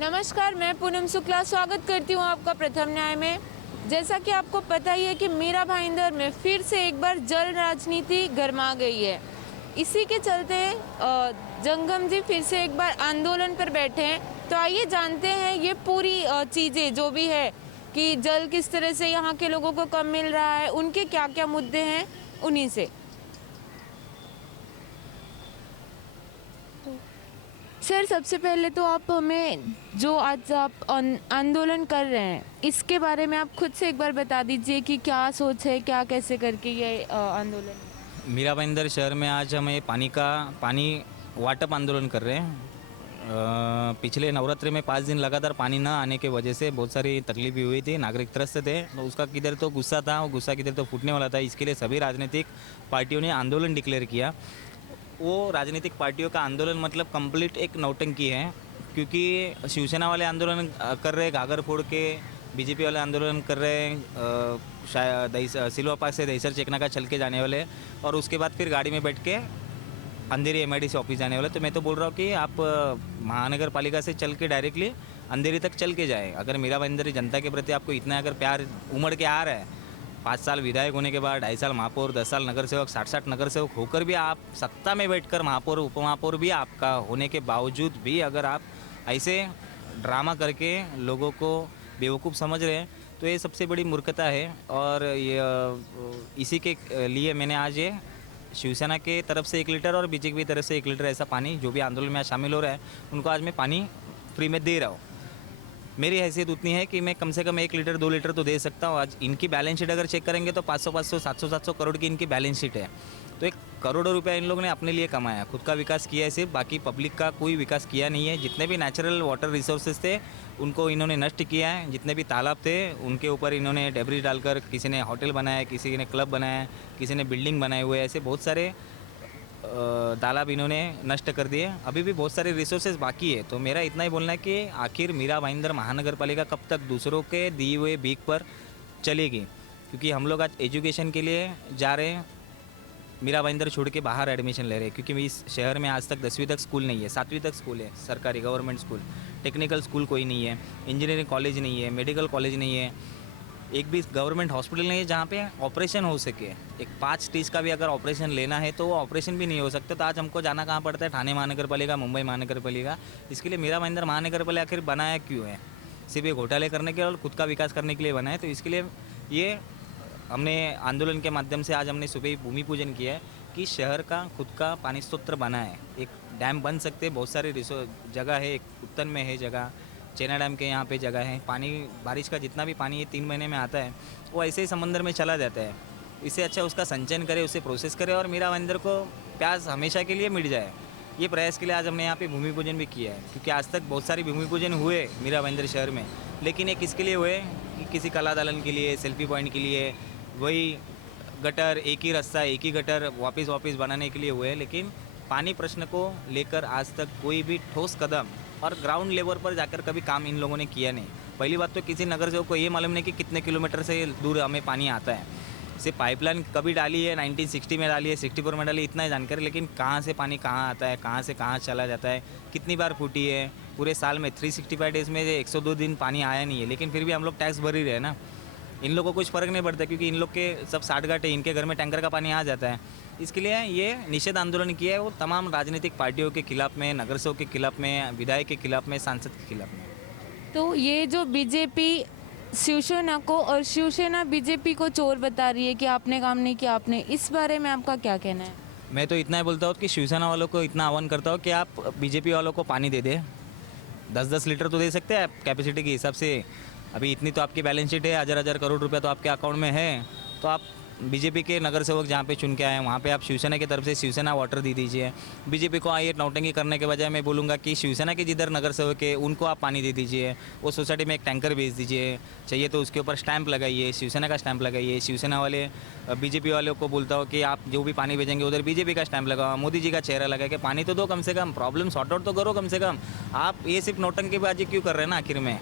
नमस्कार, मैं पूनम शुक्ला स्वागत करती हूँ आपका प्रथम न्याय में। जैसा कि आपको पता ही है कि मीरा भाईंदर में फिर से एक बार जल राजनीति गरमा गई है। इसी के चलते जंगम जी फिर से एक बार आंदोलन पर बैठे हैं। तो आइए जानते हैं ये पूरी चीज़ें जो भी है कि जल किस तरह से यहाँ के लोगों को कम मिल रहा है, उनके क्या क्या मुद्दे हैं, उन्हीं से। सर, सबसे पहले तो आप हमें जो आज आप आंदोलन कर रहे हैं इसके बारे में आप खुद से एक बार बता दीजिए कि क्या सोच है, क्या कैसे करके ये आंदोलन। मीरा भाईंदर शहर में आज हमें पानी वाटप आंदोलन कर रहे हैं। पिछले नवरात्रि में 5 दिन लगातार पानी ना आने के वजह से बहुत सारी तकलीफ भी हुई थी, नागरिक त्रस्त थे। तो उसका किधर तो गुस्सा था, वो गुस्सा किधर तो फूटने वाला था। इसके लिए सभी राजनीतिक पार्टियों ने आंदोलन डिक्लेयर किया। वो राजनीतिक पार्टियों का आंदोलन मतलब कंप्लीट एक नौटंकी है, क्योंकि शिवसेना वाले आंदोलन कर रहे घाघर फोड़ के, बीजेपी वाले आंदोलन कर रहे हैं शायद सिल्वर पार्क से दहीसर चेकना का चल के जाने वाले, और उसके बाद फिर गाड़ी में बैठ के अंधेरी MIDC ऑफिस जाने वाले। तो मैं तो बोल रहा हूँ कि आप महानगर पालिका से चल के डायरेक्टली अंधेरी तक चल के जाए। अगर मीरा भाईंदर जनता के प्रति आपको इतना अगर प्यार उमड़ के आ रहा है, 5 साल विधायक होने के बाद, 2.5 साल महापौर, 10 साल नगर सेवक, 60 नगर सेवक होकर भी आप सत्ता में बैठकर महापौर उपमहापौर भी आपका होने के बावजूद भी अगर आप ऐसे ड्रामा करके लोगों को बेवकूफ़ समझ रहे हैं तो ये सबसे बड़ी मूर्खता है। और ये इसी के लिए मैंने आज ये शिवसेना के तरफ से 1 लीटर और बीजेपी की तरफ से 1 लीटर ऐसा पानी, जो भी आंदोलन में आज शामिल हो रहा है उनको आज मैं पानी फ्री में दे रहा हूँ। मेरी हैसियत उतनी है कि मैं कम से कम 1 लीटर 2 लीटर तो दे सकता हूँ। आज इनकी बैलेंस शीट अगर चेक करेंगे तो 500 700 करोड़ की इनकी बैलेंस शीट है। तो 1 करोड़ों रुपया इन लोगों ने अपने लिए कमाया, खुद का विकास किया है सिर्फ, बाकी पब्लिक का कोई विकास किया नहीं है। जितने भी नेचुरल वाटर रिसोर्सेज थे उनको इन्होंने नष्ट किया है। जितने भी तालाब थे उनके ऊपर इन्होंने डेब्रिस डालकर किसी ने होटल बनाया, किसी ने क्लब बनाया, किसी ने बिल्डिंग बनाए हुए, ऐसे बहुत सारे तालाब इन्होंने नष्ट कर दिए। अभी भी बहुत सारे रिसोर्सेज बाकी है। तो मेरा इतना ही बोलना है कि आखिर मीरा भाईंदर महानगर पालिका कब तक दूसरों के दिए हुए भीख पर चलेगी, क्योंकि हम लोग आज एजुकेशन के लिए जा रहे हैं, मीरा भाईंदर छोड़ के बाहर एडमिशन ले रहे हैं, क्योंकि इस शहर में आज तक 10वीं तक स्कूल नहीं है, 7वीं तक स्कूल है सरकारी गवर्नमेंट स्कूल, टेक्निकल स्कूल कोई नहीं है, इंजीनियरिंग कॉलेज नहीं है, मेडिकल कॉलेज नहीं है, एक भी गवर्नमेंट हॉस्पिटल नहीं है जहाँ पे ऑपरेशन हो सके। एक 5 स्टेज का भी अगर ऑपरेशन लेना है तो वो ऑपरेशन भी नहीं हो सकता। तो आज हमको जाना कहाँ पड़ता है? ठाणे महानगर पालिका, मुंबई महानगर पालिका। इसके लिए मीरा भाईंदर महानगर पालिका आखिर बनाया क्यों है? सिर्फ ये घोटाले करने के और खुद का विकास करने के लिए बना है। तो इसके लिए ये हमने आंदोलन के माध्यम से आज हमने सुबह ही भूमि पूजन किया है कि शहर का खुद का पानी स्रोत बना है, एक डैम बन सकते हैं। बहुत सारे जगह है, एक उत्तन में है जगह, चेना डैम के यहाँ पे जगह है। पानी बारिश का जितना भी पानी ये 3 महीने में आता है वो ऐसे ही समंदर में चला जाता है। इससे अच्छा उसका संचयन करे, उसे प्रोसेस करे और मीरा भाईंदर को प्याज हमेशा के लिए मिट जाए। ये प्रयास के लिए आज हमने यहाँ पे भूमि पूजन भी किया है, क्योंकि आज तक बहुत सारी भूमि पूजन हुए मीरा भाईंदर शहर में, लेकिन ये किसके लिए हुए? कि किसी कला दालन के लिए, सेल्फी पॉइंट के लिए, वही गटर, एक ही रास्ता, एक ही गटर वापस बनाने के लिए हुए। लेकिन पानी प्रश्न को लेकर आज तक कोई भी ठोस कदम और ग्राउंड लेवल पर जाकर कभी काम इन लोगों ने किया नहीं। पहली बात तो किसी नगर सेवक को ये मालूम नहीं कि कितने किलोमीटर से दूर हमें पानी आता है। सिर्फ पाइपलाइन कभी डाली है, 1960 में डाली है, 64 में डाली, इतना ही जानकारी। लेकिन कहाँ से पानी कहाँ आता है, कहाँ से कहाँ चला जाता है, कितनी बार फूटी है, पूरे साल में 365 डेज़ में 102 दिन पानी आया नहीं है, लेकिन फिर भी हम लोग टैक्स भर ही रहे हैं ना। इन लोगों को कुछ फ़र्क नहीं पड़ता, क्योंकि इन लोग के सब 60 घाट है, इनके घर में टैंकर का पानी आ जाता है। इसके लिए ये निषेध आंदोलन किया है वो तमाम राजनीतिक पार्टियों के खिलाफ में, नगर सेवक के खिलाफ में, विधायक के खिलाफ में, सांसद के खिलाफ में। तो ये जो बीजेपी शिवसेना को और शिवसेना बीजेपी को चोर बता रही है कि आपने काम नहीं किया, आपने, इस बारे में आपका क्या कहना है? मैं तो इतना ही बोलता हूँ कि शिवसेना वालों को इतना आह्वान करता हूँ कि आप बीजेपी वालों को पानी दे दे। 10-10 लीटर तो दे सकते हैं आप कैपेसिटी के हिसाब से। अभी इतनी तो आपकी बैलेंस शीट है, 1000 करोड़ रुपया तो आपके अकाउंट में है। तो आप बीजेपी के नगर सेवक जहाँ पे चुन के आए हैं वहाँ पे आप शिवसेना की तरफ से शिवसेना वाटर दे दीजिए। बीजेपी को ये नौटंकी करने के बजाय मैं बोलूँगा कि शिवसेना के जिधर नगर सेवक है उनको आप पानी दे दीजिए। वो सोसाइटी में एक टैंकर भेज दीजिए, चाहिए तो उसके ऊपर स्टैंप लगाइए, शिवसेना का स्टैंप लगाइए। शिवसेना वाले बीजेपी वालों को बोलता हो कि आप जो भी पानी भेजेंगे उधर बीजेपी का स्टैंप लगाओ, मोदी जी का चेहरा लगा के पानी तो दो कम से कम, प्रॉब्लम सॉर्ट आउट तो करो कम से कम। आप ये सिर्फ नौटंकीबाजी क्यों कर रहे हैं ना? आखिर में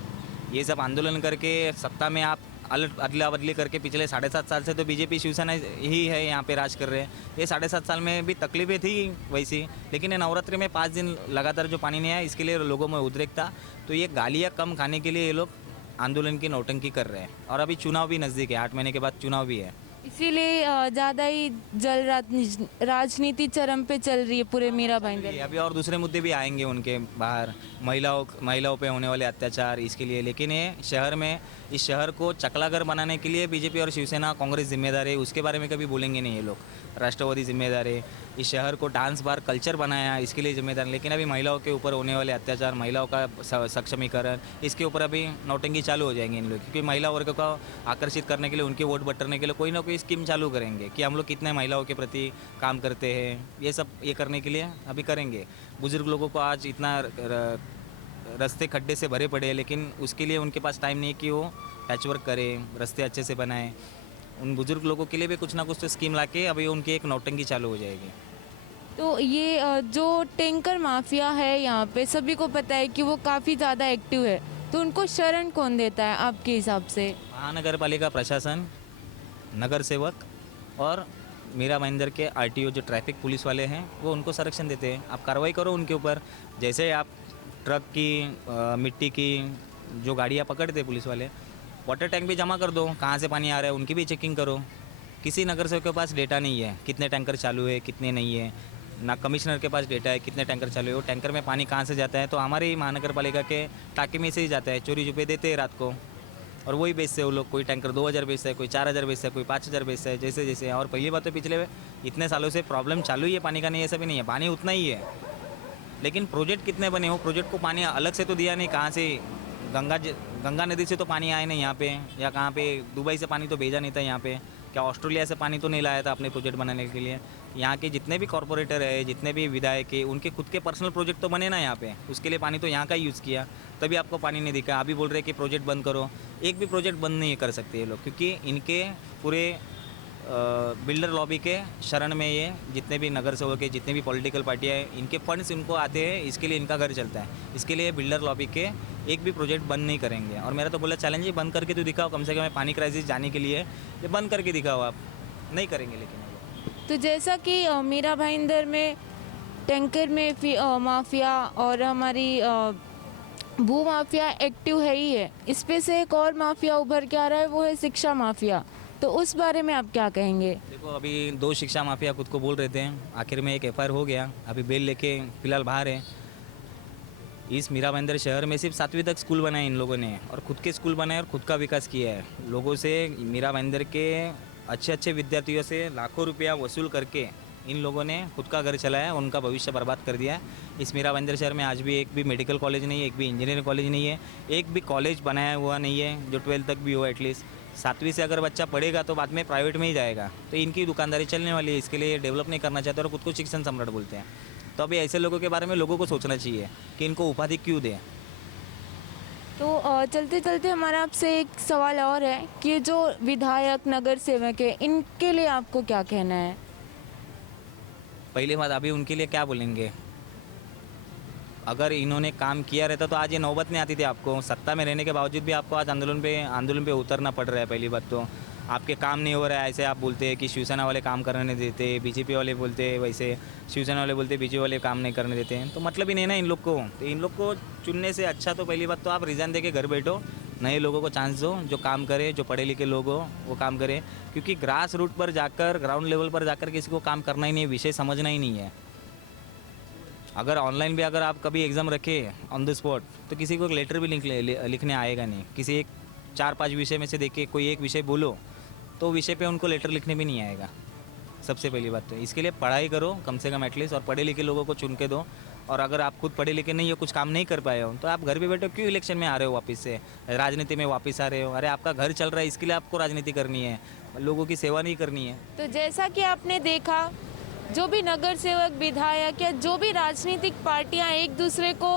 ये सब आंदोलन करके सत्ता में आप अदला बदली करके पिछले 7.5 साल से तो बीजेपी शिवसेना ही है यहाँ पे राज कर रहे हैं। ये 7.5 साल में भी तकलीफें थी वैसी, लेकिन ये नवरात्रि में 5 दिन लगातार जो पानी नहीं आया इसके लिए लोगों में उद्रेक था। तो ये गालियाँ कम खाने के लिए ये लोग आंदोलन की नौटंकी कर रहे हैं। और अभी चुनाव भी नज़दीक है, 8 महीने के बाद चुनाव भी है। इसीलिए ज़्यादा ही राजनीति चरम पे चल रही है पूरे मीरा भाईंदर। अभी और दूसरे मुद्दे भी आएंगे उनके बाहर, महिलाओं पे होने वाले अत्याचार इसके लिए। लेकिन ये शहर में, इस शहर को चकलागर बनाने के लिए बीजेपी और शिवसेना कांग्रेस जिम्मेदार है, उसके बारे में कभी बोलेंगे नहीं ये लोग। राष्ट्रवादी जिम्मेदार है, इस शहर को डांस बार कल्चर बनाया इसके लिए जिम्मेदार। लेकिन अभी महिलाओं के ऊपर होने वाले अत्याचार, महिलाओं का सक्षमीकरण, इसके ऊपर अभी नौटंकी चालू हो जाएंगे इन लोग। क्योंकि महिला वर्ग को आकर्षित करने के लिए, उनके वोट बटरने के लिए कोई ना कोई स्कीम चालू करेंगे कि हम लोग कितने महिलाओं के प्रति काम करते हैं। ये सब ये करने के लिए अभी करेंगे। बुजुर्ग लोगों को आज इतना रास्ते खड्डे से भरे पड़े हैं, लेकिन उसके लिए उनके पास टाइम नहीं कि वो पैचवर्क करें, रास्ते अच्छे से बनाएं। उन बुजुर्ग लोगों के लिए भी कुछ ना कुछ तो स्कीम लाके अभी उनकी एक नौटंकी चालू हो जाएगी। तो ये जो टैंकर माफिया है यहाँ पे, सभी को पता है कि वो काफ़ी ज़्यादा एक्टिव है, तो उनको शरण कौन देता है आपके हिसाब से? महानगर पालिका प्रशासन, नगर सेवक और मीरा भाईंदर के आरटीओ जो ट्रैफिक पुलिस वाले हैं वो उनको संरक्षण देते हैं। आप कार्रवाई करो उनके ऊपर। जैसे आप ट्रक की, मिट्टी की जो गाड़ियाँ पकड़ते पुलिस वाले, वाटर टैंक भी जमा कर दो, कहाँ से पानी आ रहा है उनकी भी चेकिंग करो। किसी नगर सेवक के पास डेटा नहीं है कितने टैंकर चालू है कितने नहीं है, ना कमिश्नर के पास डेटा है कितने टैंकर चालू है, वो टैंकर में पानी कहाँ से जाता है। तो हमारे ही महानगर पालिका के टाँके में से ही जाता है, चोरी छुपे देते हैं रात को और वही बेचते हैं वो लोग। कोई टैंकर 2000 बेचता है, कोई 4000 बेचता है, कोई 5000 बेचता है, जैसे जैसे। और पहली बात तो पिछले इतने सालों से प्रॉब्लम चालू ही है पानी का, नहीं ऐसा भी नहीं है, पानी उतना ही है। लेकिन प्रोजेक्ट कितने बने हो, प्रोजेक्ट को पानी अलग से तो दिया नहीं। कहाँ से गंगा नदी से तो पानी आया नहीं यहाँ पे, या कहाँ पे दुबई से पानी तो भेजा नहीं था यहाँ पे, क्या ऑस्ट्रेलिया से पानी तो नहीं लाया था अपने प्रोजेक्ट बनाने के लिए। यहाँ के जितने भी कॉरपोरेटर है, जितने भी विधायक है, उनके खुद के पर्सनल प्रोजेक्ट तो बने ना यहाँ पे, उसके लिए पानी तो यहाँ का ही यूज़ किया, तभी आपको पानी नहीं दिखा। अभी बोल रहे कि प्रोजेक्ट बंद करो, एक भी प्रोजेक्ट बंद नहीं कर सकते ये लोग, क्योंकि इनके पूरे बिल्डर लॉबी के शरण में ये जितने भी नगर सेवक है, जितने भी पॉलिटिकल पार्टियाँ हैं, इनके फंड्स इनको आते हैं, इसके लिए इनका घर चलता है। इसके लिए बिल्डर लॉबी के एक भी प्रोजेक्ट बंद नहीं करेंगे। और मेरा तो बोला चैलेंज ही, बंद करके तो दिखाओ, कम से कम पानी क्राइसिस जाने के लिए ये बंद करके दिखाओ। आप नहीं करेंगे लेकिन। तो जैसा कि मीरा भाईंदर में टैंकर में माफिया और हमारी भू माफिया एक्टिव है ही है, इस पे से एक और माफिया उभर के आ रहा है, वो है शिक्षा माफिया। तो उस बारे में आप क्या कहेंगे? देखो, अभी 2 शिक्षा माफिया खुद को बोल रहे थे, आखिर में एक एफआईआर हो गया, अभी बेल लेके फिलहाल बाहर है। इस मीरा भाईंदर शहर में सिर्फ 7वीं तक स्कूल बनाए इन लोगों ने, और खुद के स्कूल बनाए और खुद का विकास किया है। लोगों से, मीरा भाईंदर के अच्छे अच्छे विद्यार्थियों से लाखों रुपया वसूल करके इन लोगों ने खुद का घर चलाया, उनका भविष्य बर्बाद कर दिया है। इस मीरा भाईंदर शहर में आज भी एक भी मेडिकल कॉलेज नहीं है, एक भी इंजीनियरिंग कॉलेज नहीं है, एक भी कॉलेज बनाया हुआ नहीं है जो 12th तक भी हो। एटलीस्ट 7वीं से अगर बच्चा पढ़ेगा तो बाद में प्राइवेट में ही जाएगा, तो इनकी दुकानदारी चलने वाली है। इसके लिए डेवलप नहीं करना चाहते और खुद को शिक्षण सम्राट बोलते हैं। तो अभी ऐसे लोगों के बारे में लोगों को सोचना चाहिए कि इनको उपाधि क्यों दें। तो चलते चलते हमारा आपसे एक सवाल और है कि जो विधायक, नगर सेवक है, इनके लिए आपको क्या कहना है? पहली बात, अभी उनके लिए क्या बोलेंगे? अगर इन्होंने काम किया रहता तो आज ये नौबत नहीं आती थी आपको। सत्ता में रहने के बावजूद भी आपको आज आंदोलन पे उतरना पड़ रहा है। पहली बात तो आपके काम नहीं हो रहा है, ऐसे आप बोलते हैं कि शिवसेना वाले काम करने नहीं देते, बीजेपी वाले बोलते हैं वैसे, शिवसेना वाले बोलते बीजेपी वाले काम नहीं करने देते हैं। तो मतलब ही नहीं ना इन लोग को। तो इन लोग को चुनने से अच्छा तो पहली बात तो आप रिज़ाइन दे के घर बैठो, नए लोगों को चांस दो, जो काम करे, जो पढ़े लिखे लोग हो वो काम करें। क्योंकि ग्रास रूट पर जाकर, ग्राउंड लेवल पर जाकर किसी को काम करना ही नहीं है, विषय समझना ही नहीं है। अगर ऑनलाइन भी अगर आप कभी एग्ज़ाम रखे ऑन द स्पॉट, तो किसी को लेटर भी लिखने आएगा नहीं। किसी एक 4-5 विषय में से देख के कोई एक विषय बोलो तो विषय पे उनको लेटर लिखने भी नहीं आएगा। सबसे पहली बात तो इसके लिए पढ़ाई करो कम से कम एटलीस्ट, और पढ़े लिखे लोगों को चुन के दो। और अगर आप खुद पढ़े लिखे नहीं हो, कुछ काम नहीं कर पाए हो, तो आप घर पे बैठो, क्यों इलेक्शन में आ रहे हो, वापस से राजनीति में वापस आ रहे हो? अरे आपका घर चल रहा है, इसके लिए आपको राजनीति करनी है, लोगों की सेवा नहीं करनी है। तो जैसा कि आपने देखा, जो भी नगर सेवक, विधायक या जो भी राजनीतिक पार्टियां एक दूसरे को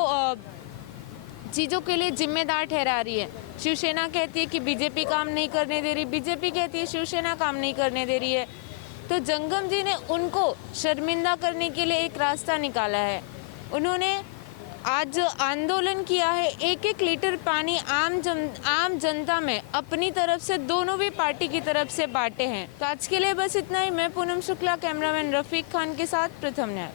चीज़ों के लिए जिम्मेदार ठहरा रही है। शिवसेना कहती है कि बीजेपी काम नहीं करने दे रही, बीजेपी कहती है शिवसेना काम नहीं करने दे रही है। तो जंगम जी ने उनको शर्मिंदा करने के लिए एक रास्ता निकाला है। उन्होंने आज आंदोलन किया है। एक एक लीटर पानी आम जनता में अपनी तरफ से दोनों भी पार्टी की तरफ से बांटे हैं। तो आज के लिए बस इतना ही। मैं पूनम शुक्ला, कैमरामैन रफीक खान के साथ प्रथम न्याय।